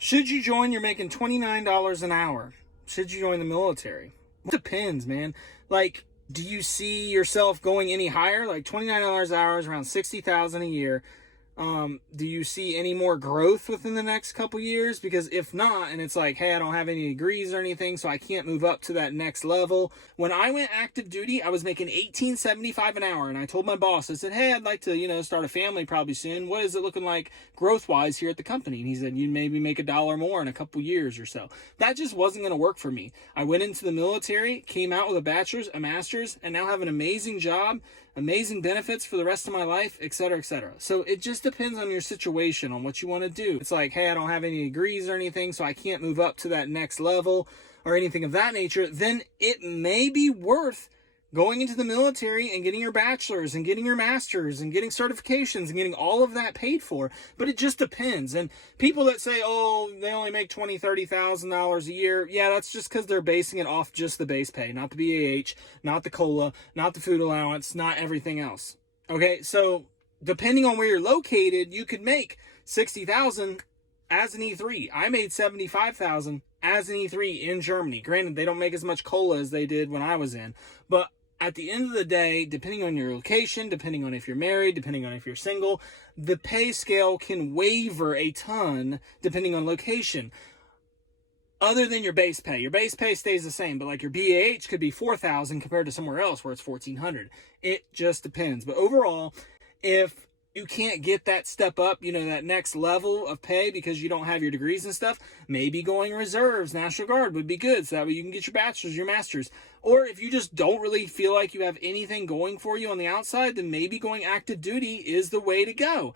Should you join? You're making $29 an hour. Should you join the military? It depends, man. Like, do you see yourself going any higher? Like $29 an hour is around $60,000 a year. Do you see any more growth within the next couple years? Because if not, and it's like, hey, I don't have any degrees or anything, so I can't move up to that next level. When I went active duty, I was making $18.75 an hour, and I told my boss, I said, hey, I'd like to, start a family probably soon. What is it looking like growth-wise here at the company? And he said, you maybe make $1 more in a couple years or so. That just wasn't going to work for me. I went into the military, came out with a bachelor's, a master's, and now have an amazing job, amazing benefits for the rest of my life, etc., etc. So it just depends on your situation, on what you want to do. It's like, hey, I don't have any degrees or anything, so I can't move up to that next level or anything of that nature. Then it may be worth going into the military and getting your bachelor's and getting your master's and getting certifications and getting all of that paid for. But it just depends. And people that say, oh, they only make $20,000, $30,000 a year. Yeah, that's just because they're basing it off just the base pay, not the BAH, not the COLA, not the food allowance, not everything else. Okay, so depending on where you're located, you could make $60,000 as an E3. I made $75,000 as an E3 in Germany. Granted, they don't make as much COLA as they did when I was in, but at the end of the day, depending on your location, depending on if you're married, depending on if you're single, the pay scale can waver a ton depending on location. Other than your base pay. Your base pay stays the same, but like your BAH could be $4,000 compared to somewhere else where it's $1,400. It just depends. But overall, if you can't get that step up, that next level of pay because you don't have your degrees and stuff, maybe going reserves, National Guard would be good. So that way you can get your bachelor's, your master's. Or if you just don't really feel like you have anything going for you on the outside, then maybe going active duty is the way to go.